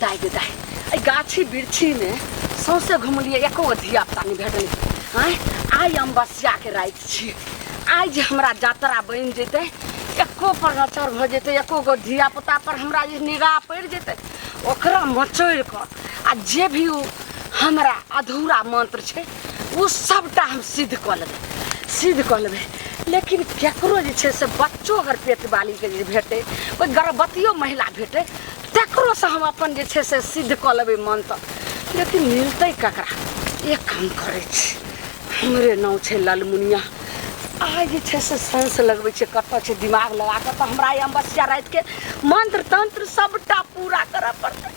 दाई गे दाई गाछी बिरछी में सौंसे घुमलिए एको धिया पुता नहीं भेटल। आय आई अमावस्या के रात छी, आई जे हमरा यात्रा बन जेते एको पर नचर भ जेते, एको गो धिया पुता पर हमरा जे निगाह पड़ जेते ओकरा मचोड़ कर आ जे भी हमरा अधूरा मंत्र छे वो सबटा हम सिद्ध कर लेबे। लेकिन केकरो जे छे से बच्चो अगर पेट वाली के जे भेटे, कोई गर्भवतियो महिला भेटे तकरो से हम अपन जे छे से सिद्ध कर लेबे मंत्र। लेकिन मिलते ककरा? एक काम करे छी, हमरे नाव छे लालमुनिया। आज जे छे से सांस लगबे छे, कत छे दिमाग लगा के तो हमरा अमावस्या रात के मंत्र तंत्र सबटा पूरा करे पड़ते।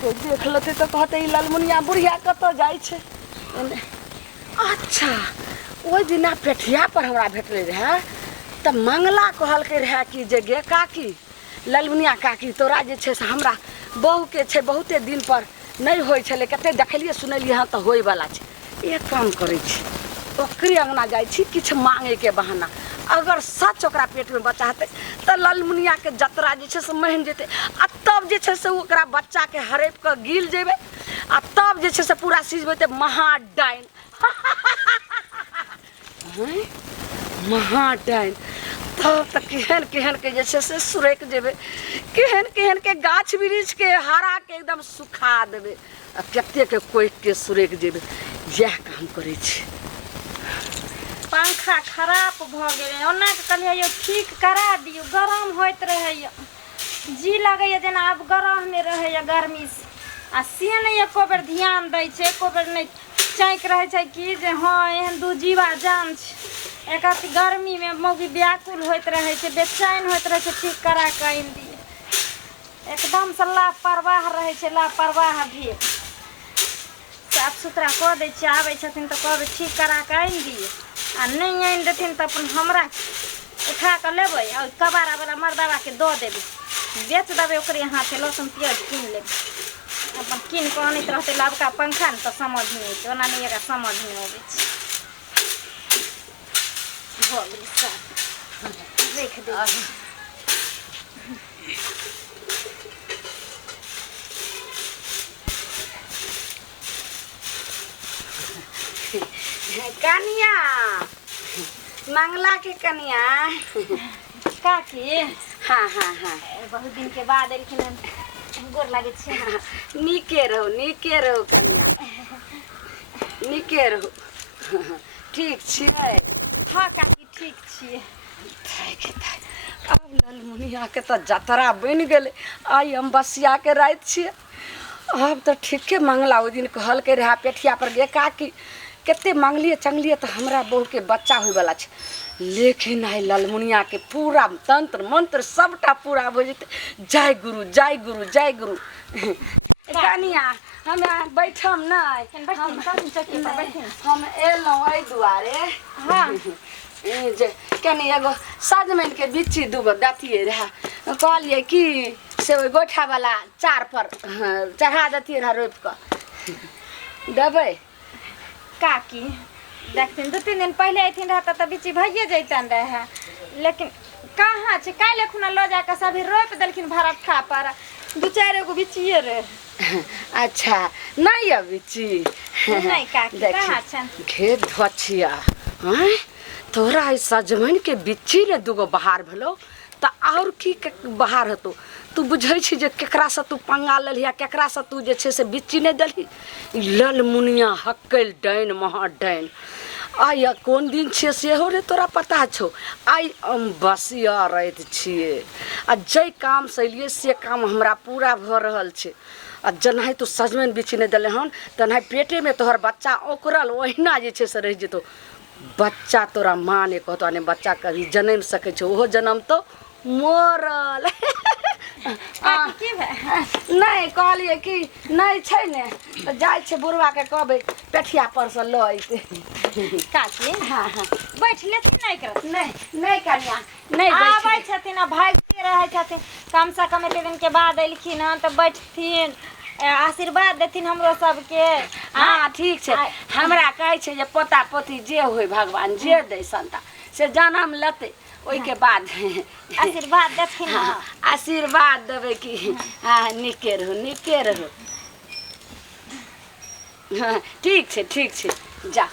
तो देख लेते तो कहते लालमुनिया बुढ़िया कत जाय छे। अच्छा ओइ दिना पेठिया पर हमरा भेटले रहे त मंगला कहलके रहे कि जे गे काकी, लालमुनिया काकी तोरा जे छे से हमरा बहू के छे बहुते दिन पर नहीं होय छले, कते देखलिए सुनलिए हां त होय वाला छे। एक काम करे छी, ओकरे अंगना जाय छी किछ मांगे के बहाना, अगर सच ओकरा पेट में बच्चा हते त लालमुनिया के जतरा जे छे से महन जेते आ तब जे छे से ओकरा बच्चा के हरेप के गिल जेबे आ तब जे छे से पूरा सीजबे ते महाडाइन। महाडाइन तब तक केहन केहन के जे छे से सुरेक जेबे, केहन केहन के गाछ वृक्ष के हरा के एकदम सुखा देबे आ कते के कोई के सुरेक जेबे। यह काम करे छी। पंखा खराब भ गेले, ओना के कहलिए ठीक करा दियो, गरम होइत रहे जी लगे जेना अब गरम में रहे गर्मी से आ से नहीं एको बेर ध्यान दै छे, एको बेर नहीं चाक रहे छे कि जे हाँ एहन दू जीवा जान छे। एक गर्मी में मौगी व्याकुल होइत रहे छे, बेचैन होइत रहे छे, ठीक करा के आइन दिए। एकदम से लापरवाह रहे छे, लापरवाह भी साफ सुथरा कऽ दै छे, आबै छथिन तऽ कहबै ठीक करा के आइन दिए आ नहीं आइन देथिन तऽ अपन हमरा उठा के लेबै आ कबाड़ा वाला मर्दावा के दऽ देबै, बेच देबै ओकरे हाथे लहसुन प्याज कीन लेबै। अपन कीन के आनैत रहतै लबका पंखा ने तऽ समझ नहीं अयतै, ओना नहीं एकरा समझ नहीं अबै छै। भऽ गेलै साफ देख दे। कनिया मंगला के कनिया काकी हाँ हाँ हाँ बहुत दिन के बाद एलखिन, गोर लागे छे। नीके रहो कनिया, नीके रहो। ठीक छियै? हाँ काकी ठीक छियै। अब लालमुनिया के तो जतरा बन गेले, आई अमावस्या के रात छियै। अब तो ठीके मंगला ओ दिन कहल के रहा पेठिया पर गे काकी केते मांगलिए चंगलिए तो हमरा बहू के बच्चा होय वाला छे। लेकिन आई लालमुनिया के पूरा तंत्र मंत्र सबटा पूरा हो जेते। जय गुरु जय गुरु जय गुरु। कनिया हम बैठम नहीं, हम एलौं एहि दुआरे। हाँ जे कनी एगो सजमनि के बिच्ची दूगो दतिए रहे, कहलिए कि से ओहि गोठा वाला चार पर चढ़ा देतिए रहा रोपि के देबै। काकी देखथिन 2-3 दिन पहले अथिन रहा त बिच्ची भइए जैतन रहे, लेकिन कहाँ छे काल्हि खुना लो जाके सभी रोपि देलखिन भरट्ठा पर, 2-4 गो बिच्चिए रहे। अच्छा नहीं अब बिच्ची नहीं काकी कहाँ छन खेत धछिया। हैं तोरा सजमनि के बिच्ची ने दूगो बहार भलो त और की बहार हतो? तू बुझै छी जे केकरा से तू पंगा लेलिया, केकरा से तू जे छे से बिच्ची नहीं देलही। लालमुनिया हक्कल डाइन महाडाइन। आई कौन दिन छे सेहो रे तोरा पता छो? आई अमावस्या रात छिए आ जे काम से एलिए से काम हमरा पूरा भ रहल छे। आ जनाहि तू सजमनि बिच्ची नहीं देले हन तनाहि पेटे में तोहर बच्चा ओकरल ओहिना जे छे से रह जेतो। बच्चा तोरा माँ ने कहतो ने बच्चा कभी जन्म सके छे, ओहो जन्म तो मरल। नहीं कहलिए कि नहीं छे ने तो जाय छे बुढ़वा के कहबे पेठिया पर से ल अइते। काकी हाँ हाँ बैठ लेथिन नहीं करत नहीं कनिया नहीं आबै छथिन आ भागते रहे छथिन। कम से कम एते दिन के बाद एलखिन हन तो बैठथिन, आशीर्वाद देथिन हमरो सबके। हाँ ठीक छे, हमरा कहे छे जे पोता पोती जे होय भगवान जे दे संता से जन्म लेते ओई के बाद आशीर्वाद देथिन ना। आशीर्वाद देवे कि हाँ निके रहो। हाँ, ठीक छे जा।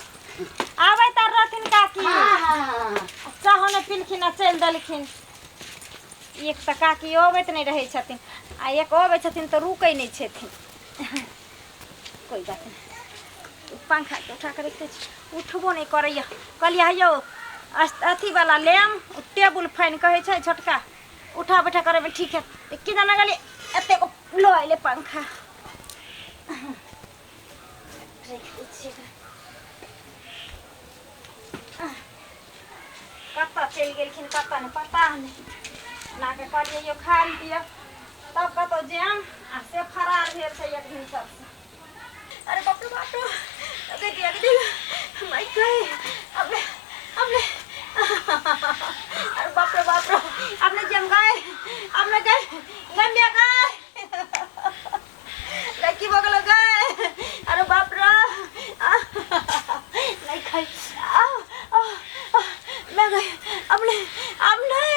आबै त रहथिन काकी हाँ। चाहो ने पिलखिन आ चलि देलखिन। एक त काकी अबैत नहीं रहै छथिन आ एक अबै छथिन त रुकै नहीं छथिन। कोई बात नहीं, पंखा के उठा के रखते छी, उठबो नहीं करैया। कहलिया यौ अथी वाला लेम, टेबुल फैन कहै छै छोटका, उठा बैठा करे में ठीक है। कि जाना गली एते को लो आइले पंखा। कत्ता चलि गेलखिन कत्ता ने पता नहीं। ना के कहलिए यो खाली दिया तब कतो जाम आ से फरार भेल छै एक दिन सब से। अरे बाप रे बाप रे दिया माय गॉड अबे अरे बाप रे आपने जम गए गंडिया गए लड़की बगल गए। अरे बाप रे नहीं खाई मैं गई अब नहीं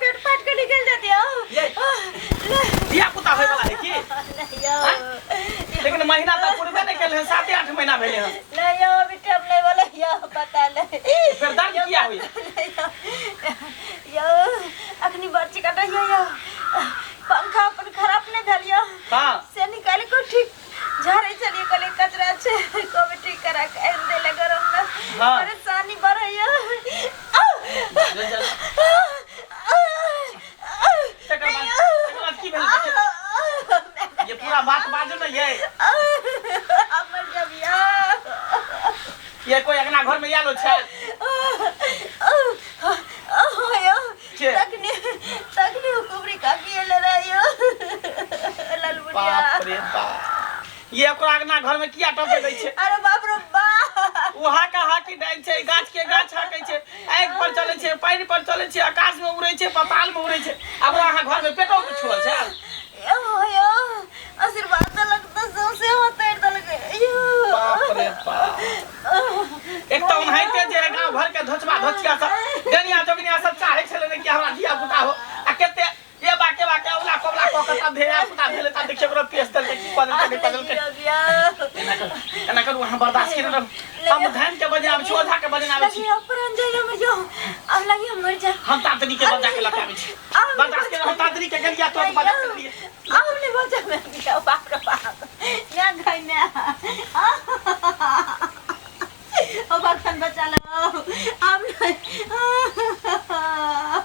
पेट फाट के निकल जाती लेकिन महीना तक पूरे नहीं केले 7-8 महीना भेले हैं। नहीं यो अभी टाइम नहीं वाला यो पता नहीं फिर दर्द किया हुई यो अखनी बच्ची काटा यो पंखा अपन खराब नहीं धलियो। हां से निकाल को ठीक झारे चलिए कले कचरा छे को भी ठीक करा के दे ले गरम ना। हां परेशानी बढ़ यो ये पूरा बात बाजो ना ये कोई अगना घर में यालो छै तकनी हुकुमरी काकी ले रहियो ललबुनिया। बाप रे बाप ये ओकरा अगना घर में किया टपे दै छै। अरे बाप रे बाप उहा का हाकी डाल छै, गाछ के गाछ हाकै छै, आग पर चले छै, पानी पर चले छै, आकाश में उड़ै छै, पाताल में उड़ै छै। अब अहाँ घर में पेटो के छुअल छै। यो आशीर्वाद दलक त सौसे होतै दलक यो बाप रे बाप एक तो उन्हाइते जे गांव भर के धोचबा धोचिया सब डनिया जोगनिया सब चाहे छले ने कि हमरा धिया पुता हो आ केते ये बाके उला कोबला को कता भेया पुता भेले त देखियो ओकरा पेस दल के बदल के एना करू हम बर्दाश्त करे हम धान के बजना छोधा के बजना आबै छी। अपरन जाय हमर जो अब लगी हमर जा हम तातनी के बजा के लटाबै छी। बर्दाश्त करे हम तातनी के गलिया तो बजा के लिए हमने बजा में बाप रे बाप या गई ना ओ बर्तन बचा लो हम